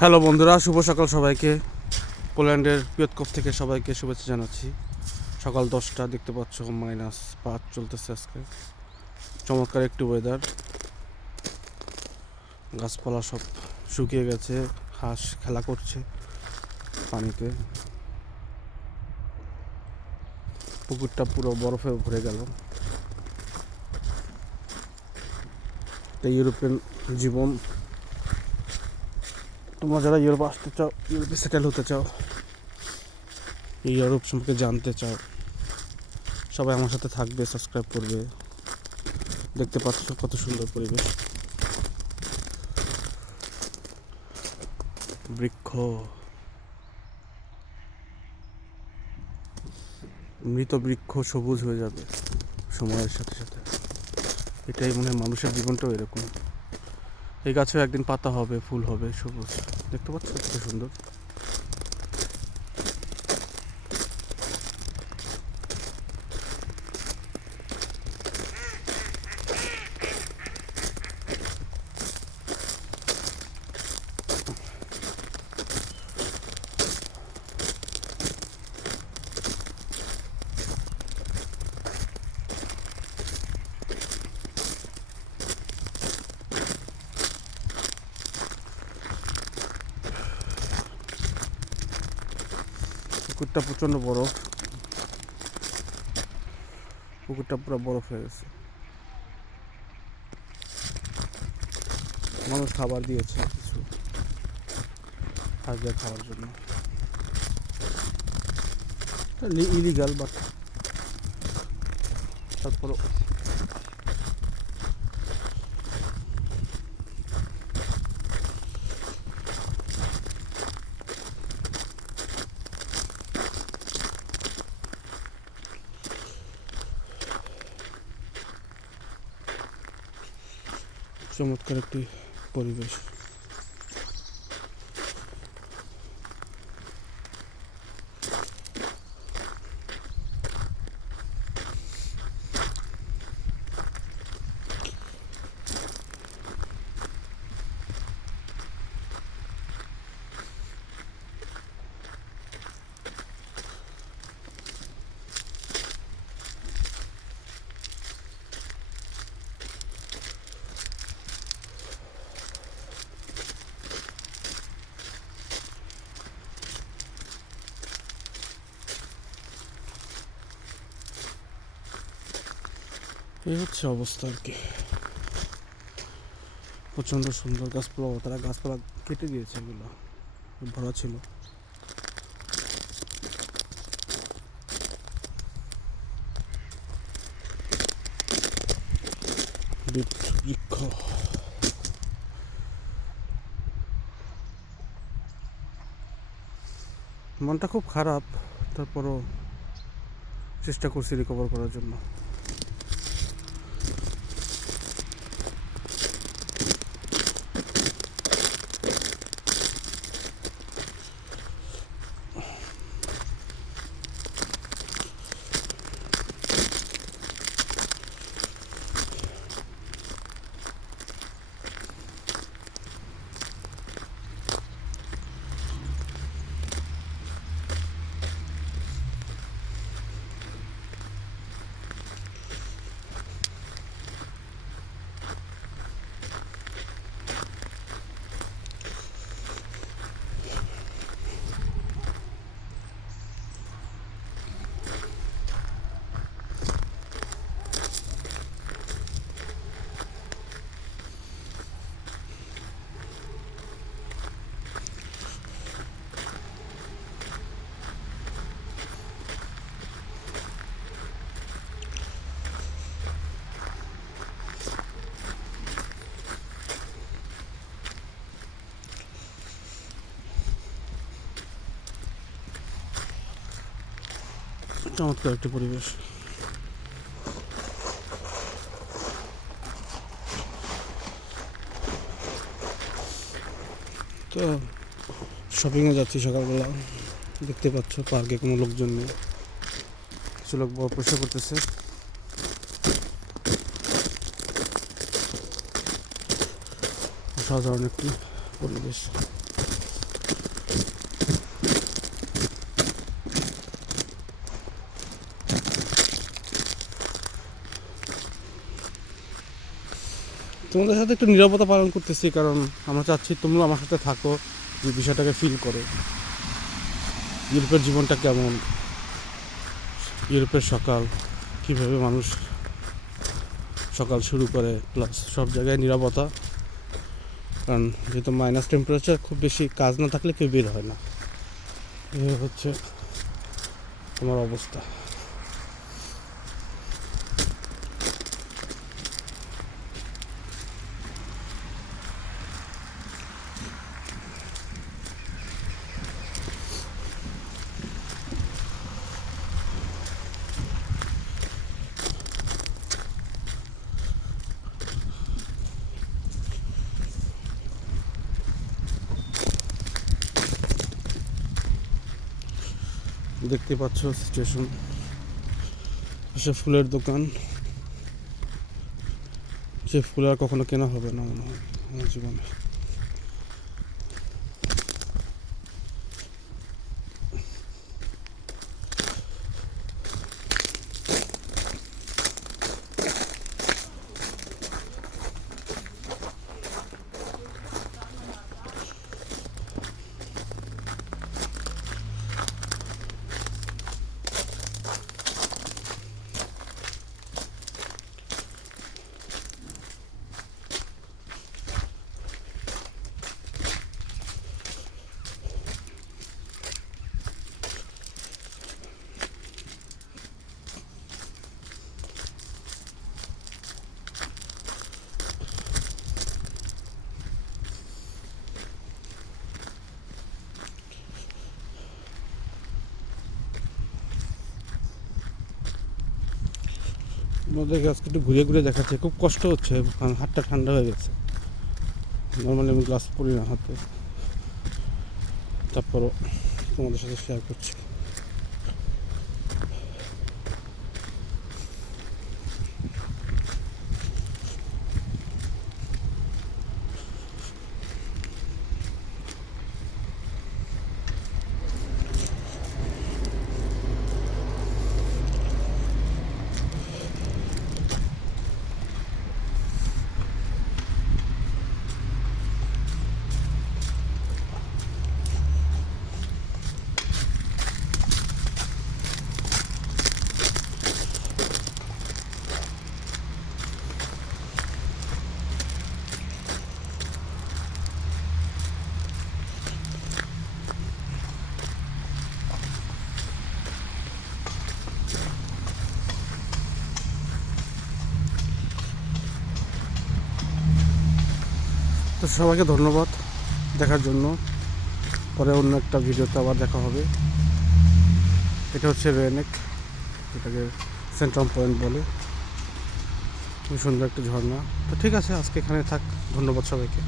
Hello বন্ধুরা, শুভ সকাল সবাইকে। পোল্যান্ডের পিয়তকভ থেকে সবাইকে শুভেচ্ছা জানাচ্ছি। সকাল 10টা, দেখতে পাচ্ছ -5 চলতেছে আজকে। চমৎকার একটি ওয়েদার, গাছপালা সব শুকিয়ে গেছে, হাঁস খেলা করছে পানিতে, পুকুরটা পুরো বরফে ভরে গেল। এটা ইউরোপিয়ান জীবন। তোমরা যারা ইউরোপ আসতে চাও, ইউরোপে সেটেল হতে চাও, ইউরোপ সম্পর্কে জানতে চাও, সবাই আমার সাথে থাকবে, সাবস্ক্রাইব করবে। দেখতে পাচ্ছ কত সুন্দর পরিবেশ, বৃক্ষ, মৃত বৃক্ষ সবুজ হয়ে যাবে সময়ের সাথে সাথে। এটাই মনে হয় মানুষের জীবনটাও এরকম। এই গাছেও একদিন পাতা হবে, ফুল হবে, সবুজ। দেখতে পাচ্ছ কত সুন্দর। পুকুরটা প্রচণ্ড বরফ, পুকুরটা পুরো বরফ হয়ে গেছে। মানুষ খাবার দিয়েছে কিছু হাঁসদের খাওয়ার জন্য। ইলিগাল, বাট তারপরও চমৎকার একটি পরিবেশ। এই হচ্ছে অবস্থা আর কি। প্রচণ্ড সুন্দর গাছপালা, তারা গাছপালা কেটে দিয়েছে, এগুলো ভরা ছিল। বৃক্ষ, মনটা খুব খারাপ, তারপরও চেষ্টা করছি রিকভার করার জন্য। চমৎকার একটি পরিবেশ। তো শপিংয়ে যাচ্ছি সকালবেলা, দেখতে পাচ্ছ পার্কে কোনো লোকজন নেই, কিছু লোক পরিষ্কার করতেছে। অসাধারণ একটি পরিবেশ। তোমাদের সাথে একটু নীরবতা পালন করতেছি, কারণ আমরা চাচ্ছি তোমরা আমার সাথে থাকো, যে বিষয়টাকে ফিল করো। ইউরোপের জীবনটা কেমন, ইউরোপের সকাল, কীভাবে মানুষ সকাল শুরু করে, প্লাস সব জায়গায় নীরবতা। কারণ যেহেতু মাইনাস টেম্পারেচার, খুব বেশি কাজ না থাকলে কেউ বের হয় না। এই হচ্ছে তোমার অবস্থা। দেখতে পাচ্ছ সিচুয়েশন, সে ফুলের দোকান, সে ফুল আর কখনো কেনা হবে না মনে হয় আমার জীবনে। আমাদেরকে আজকে একটু ঘুরে ঘুরে দেখাচ্ছে, খুব কষ্ট হচ্ছে, কারণ হাতটা ঠান্ডা হয়ে গেছে। নর্মালি আমি গ্লাস পরি না হাতে, তারপরও তোমাদের সাথে শেয়ার করছি। তো সবাইকে ধন্যবাদ দেখার জন্য। পরে অন্য একটা ভিডিওতে আবার দেখা হবে। এটা হচ্ছে রেনেক, এটাকে সেন্ট্রাম পয়েন্ট বলে, খুব সুন্দর একটা ঝর্ণা। তো ঠিক আছে, আজকে এখানে থাক। ধন্যবাদ সবাইকে।